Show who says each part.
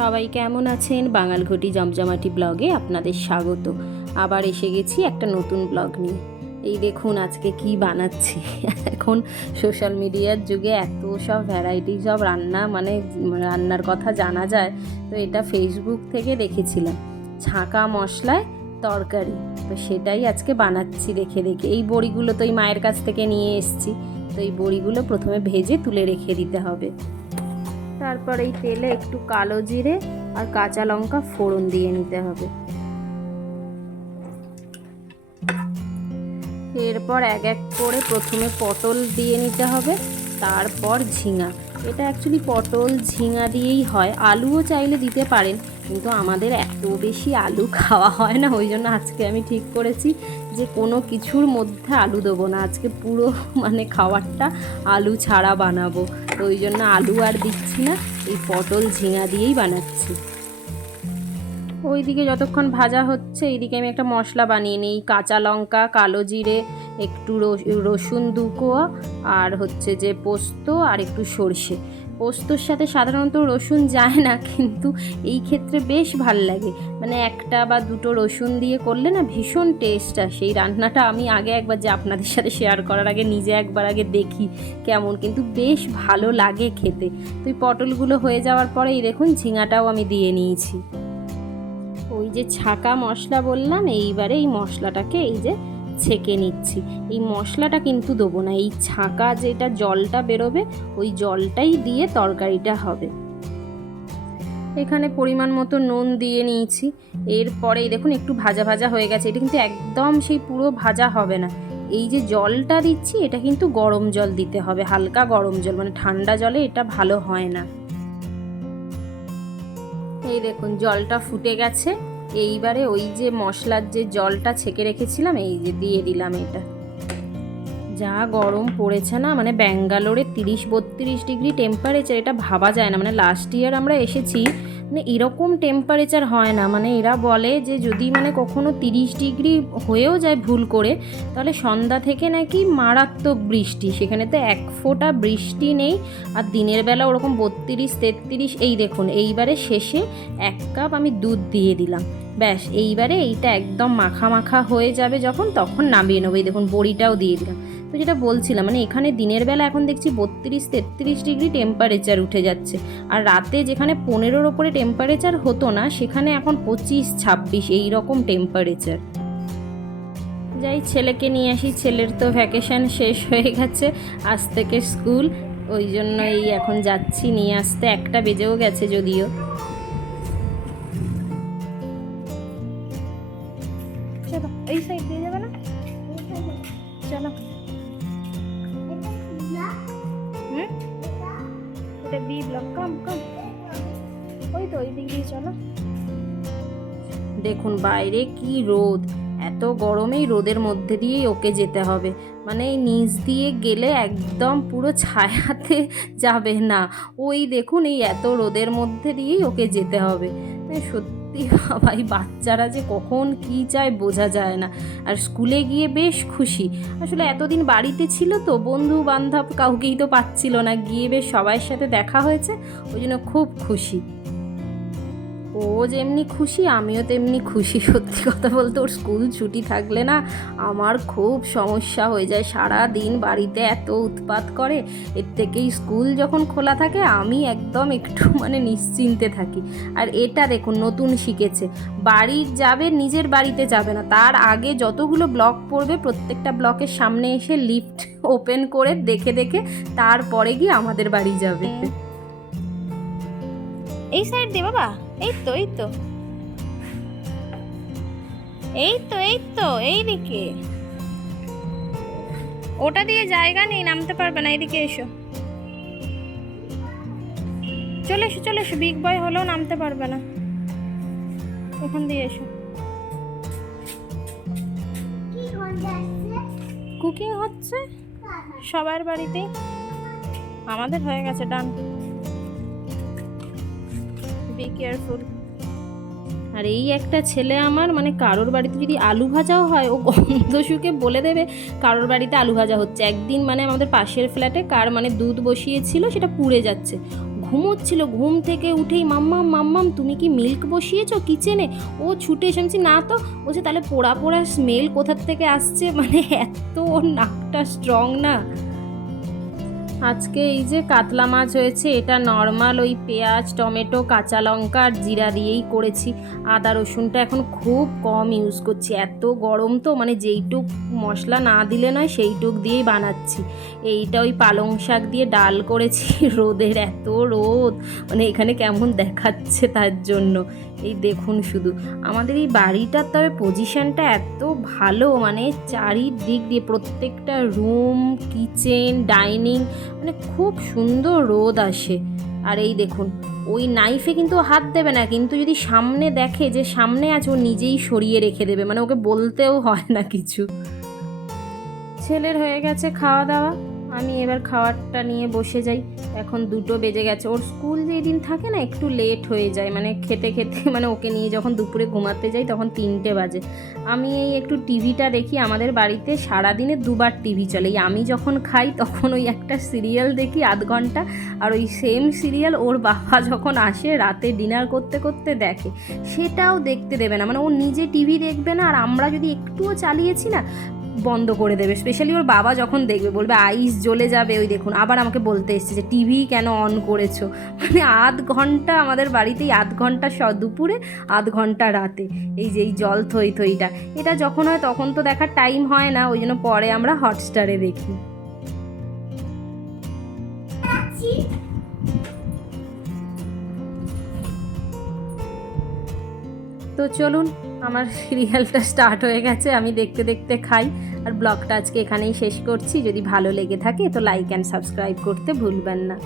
Speaker 1: সবাই কেমন আছেন? বাঙালঘটি জমজমাটি ব্লগে আপনাদের স্বাগত। আবার এসে গেছি একটা নতুন ব্লগ নিয়ে। এই দেখুন আজকে কি বানাচ্ছি। এখন সোশ্যাল মিডিয়ার যুগে এত সব ভ্যারাইটি সব রান্না মানে রান্নার কথা জানা যায়, তো এটা ফেসবুক থেকে দেখেছিলাম। ছাঁকা মশলায় তরকারি। তো সেটাই আজকে বানাচ্ছি দেখে দেখে। এই বড়িগুলো তো এই মায়ের কাছ থেকে নিয়ে এসেছি। তো এই বড়িগুলো প্রথমে ভেজে তুলে রেখে দিতে হবে। তারপর এই তেলে একটু কালো জিরে আর কাঁচা লঙ্কা ফোড়ন দিয়ে নিতে হবে। এরপর এক এক করে প্রথমে পটল দিয়ে নিতে হবে, তারপর ঝিঙা। এটা অ্যাকচুয়ালি পটল, ঝিঙা দিয়েই হয়। আলুও চাইলে দিতে পারেন, কিন্তু আমাদের এত বেশি আলু খাওয়া হয় না, ওই জন্য আজকে আমি ঠিক করেছি যে কোনো কিছুর মধ্যে আলু দেবো না। আজকে পুরো মানে খাবারটা আলু ছাড়া বানাবো। ওই জন্য আলু আর দিচ্ছি না, এই পটল ঝিঙা দিয়েই বানাচ্ছি। ওইদিকে যতক্ষণ ভাজা হচ্ছে, এইদিকে আমি একটা মশলা বানিয়ে নিই, কাঁচা লঙ্কা, কালো জিরে, একটু রস- রসুন দুকোয়া আর হচ্ছে যে পোস্ত আর একটু সর্ষে। পোস্তর সাথে সাধারণত রসুন যায় না, কিন্তু এই ক্ষেত্রে বেশ ভালো লাগে। মানে একটা বা দুটো রসুন দিয়ে করলে না ভীষণ টেস্ট আসে। এই রান্নাটা আমি আগে একবার যে আপনাদের সাথে শেয়ার করার আগে নিজে একবার আগে দেখি কেমন, কিন্তু বেশ ভালো লাগে খেতে। তো এই পটলগুলো হয়ে যাওয়ার পরে এই দেখুন ঝিঙাটাও আমি দিয়ে নিয়েছি। ওই যে ছাকা মশলা বললাম, এইবারে এই মশলাটাকে এই যে ছেঁকে নিচ্ছি। এই মশলাটা কিন্তু দেবো না। এই ছাঁকা যেটা জলটা বেরোবে, ওই জলটাই দিয়ে তরকারিটা হবে। এখানে পরিমাণ মতো নুন দিয়ে নিয়েছি। এরপরে দেখুন একটু ভাজা ভাজা হয়ে গেছে। এটা কিন্তু একদম সেই পুরো ভাজা হবে না। এই যে জলটা দিচ্ছি, এটা কিন্তু গরম জল দিতে হবে, হালকা গরম জল মানে ঠান্ডা জলে এটা ভালো হয় না। এই দেখুন, জলটা ফুটে গেছে। এইবারে ওই যে মশলার যে জলটা ছেঁকে রেখেছিলাম, এই যে দিয়ে দিলাম এটা। যা গরম পড়েছে না মানে ব্যাঙ্গালোরে তিরিশ বত্রিশ ডিগ্রি টেম্পারেচার এটা ভাবা যায় না। মানে লাস্ট ইয়ার আমরা এসেছি মানে এরকম টেম্পারেচার হয় না। মানে এরা বলে যে যদি মানে কখনো তিরিশ ডিগ্রি হয়েও যায় ভুল করে, তাহলে সন্ধ্যা থেকে নাকি মারাত্মক বৃষ্টি। সেখানে তো এক ফোঁটা বৃষ্টি নেই। আর দিনের বেলা ওরকম বত্রিশ, তেত্রিশ, এই দেখুন এইবারে শেষে এক কাপ আমি দুধ দিয়ে দিলাম। ব্যাস, এইবারে এইটা একদম মাখা মাখা হয়ে যাবে যখন, তখন নামিয়ে নেব। এই দেখুন, বড়িটাও দিয়ে দিলাম। তো যেটা বলছিলাম মানে এখানে দিনের বেলা এখন দেখছি বত্রিশ, তেত্রিশ ডিগ্রি টেম্পারেচার উঠে যাচ্ছে। আর রাতে যেখানে পনেরোর ওপরে টেম্পারেচার হতো না, সেখানে এখন পঁচিশ, ছাব্বিশ, এই রকম টেম্পারেচার যাই, ছেলেকে নিয়ে আসি, ছেলের তো ভ্যাকেশন শেষ হয়ে গেছে, আজ থেকে স্কুল ওই জন্য এই এখন যাচ্ছি, নিয়ে আসতে, একটা বেজেও গেছে যদিও। এই সাইড দিয়ে যাবে না? চলো। B block come come. ওই তো ওই দিক দিয়ে চলো। দেখুন, বাইরে কি রোদ। এত গরমেই রোদের মধ্যে দিয়েই ওকে যেতে হবে। মানে নিচ দিয়ে গেলে একদম পুরো ছায়াতে যাবে না। ওই দেখুন, এই এত রোদের মধ্যে দিয়েই ওকে যেতে হবে। সত্যি ভাবাই বাচ্চারা যে কখন কি চায় বোঝা যায় না। আর স্কুলে গিয়ে বেশ খুশি। আসলে এতদিন বাড়িতে ছিল তো বন্ধু বান্ধব কাউকেই তো পাচ্ছিল না। গিয়ে বেশ সবার সাথে দেখা হয়েছে, ওই জন্য খুব খুশি। ও যেমনি খুশি, আমিও তেমনি খুশি। সত্যি কথা বলতে ওর স্কুল ছুটি থাকলে না আমার খুব সমস্যা হয়ে যায়। সারা দিন বাড়িতে এত উৎপাত করে, এর থেকেই স্কুল যখন খোলা থাকে, আমি একদম একটু মানে নিশ্চিন্তে থাকি। আর এটা দেখুন, নতুন শিখেছে। বাড়ির যাবে, নিজের বাড়িতে যাবে না। তার আগে যতগুলো ব্লক পড়বে, প্রত্যেকটা ব্লকের সামনে এসে লিফট ওপেন করে দেখে দেখে তারপরে গিয়ে আমাদের বাড়ি যাবে।
Speaker 2: এই সাইড দে বাবা। এই তো এই তো এই তো এই তো এই দিকে ওটা দিয়ে জায়গা নেই, নামতে পারবে না এদিকে এসো। চলে এসো চলে এসো বিগ বয় হলেও নামতে পারবে না। ওখান দিয়ে এসো। কুকিং হচ্ছে? সবার বাড়িতেই? আমাদের হয়ে গেছে ডান বি কেয়ারফুল
Speaker 1: আর এই একটা ছেলে আমার মানে কারোর বাড়িতে যদি আলু ভাজাও হয় ও গন্ধ শুকে বলে দেবে কারোর বাড়িতে আলু ভাজা হচ্ছে। একদিন মানে আমাদের পাশের ফ্ল্যাটে কার মানে দুধ বসিয়েছিল সেটা পুড়ে যাচ্ছে। ঘুমোচ্ছিল ঘুম থেকে উঠেই মাম্মাম মাম্মাম তুমি কি মিল্ক বসিয়েছো কিচেনে ও ছুটে এসে আমি বলছি, না তো। বলছে তাহলে পোড়া পোড়া স্মেল কোথার থেকে আসছে? মানে এত নাকটা স্ট্রং না। আজকে এই যে কাতলা মাছ হয়েছে, এটা নর্মাল ওই পেঁয়াজ, টমেটো, কাঁচা লঙ্কা আর জিরা দিয়েই করেছি। আদা, রসুনটা এখন খুব কম ইউজ করছি। এত গরম তো মানে যেইটুক মশলা না দিলে নয়, সেইটুক দিয়েই বানাচ্ছি। এইটা ওই পালং শাক দিয়ে ডাল করেছি, রোদের এত রোদ। মানে এখানে কেমন দেখাচ্ছে তার জন্য। এই দেখুন শুধু। আমাদের এই বাড়িটার তবে পজিশনটা এত ভালো মানে চারিদিক দিয়ে প্রত্যেকটা রুম কিচেন ডাইনিং মানে খুব সুন্দর রোদ আসে। আর এই দেখুন, ওই নাইফে কিন্তু হাত দেবে না, কিন্তু যদি সামনে দেখে যে সামনে আছে, ও নিজেই সরিয়ে রেখে দেবে। মানে ওকে বলতেও হয় না কিছু। ছেলের হয়ে গেছে খাওয়া দাওয়া। আমি এবার খাবারটা নিয়ে বসে যাই। এখন দুটো বেজে গেছে। ওর স্কুল যেই দিন থাকে না, একটু লেট হয়ে যায়। মানে খেতে খেতে মানে ওকে নিয়ে যখন দুপুরে ঘুমাতে যাই, তখন তিনটে বাজে। আমি এই একটু টিভিটা দেখি, আমাদের বাড়িতে সারাদিনে দুবার টিভি চলে। আমি যখন খাই, তখন ওই একটা সিরিয়াল দেখি আধ ঘণ্টা। আর ওই সেম সিরিয়াল ওর বাবা যখন আসে, রাতে ডিনার করতে করতে দেখে। সেটাও দেখতে দেবে না। মানে ও নিজে টিভি দেখবে না। আর আমরা যদি একটুও চালিয়েছি না বন্ধ করে দেবে। স্পেশালি ওর বাবা যখন দেখবে, বলবে, আইস জ্বলে যাবে। ওই দেখুন, আবার আমাকে বলতে এসছে যে, টিভি কেন অন করেছ? মানে আধ ঘণ্টা আমাদের বাড়িতেই আধ ঘণ্টা স, দুপুরে আধ ঘণ্টা রাতে। এই যে, এই জল থই থইটা। এটা যখন হয়, তখন তো দেখার টাইম হয় না। ওই জন্য পরে আমরা হটস্টারে দেখি। তো চলুন আমার সিরিয়ালটা স্টার্ট হয়ে গেছে, আমি দেখতে দেখতে খাই। আর ব্লগটা আজকে এখানেই শেষ করছি। যদি ভালো লেগে থাকে তো লাইক অ্যান্ড সাবস্ক্রাইব করতে ভুলবেন না।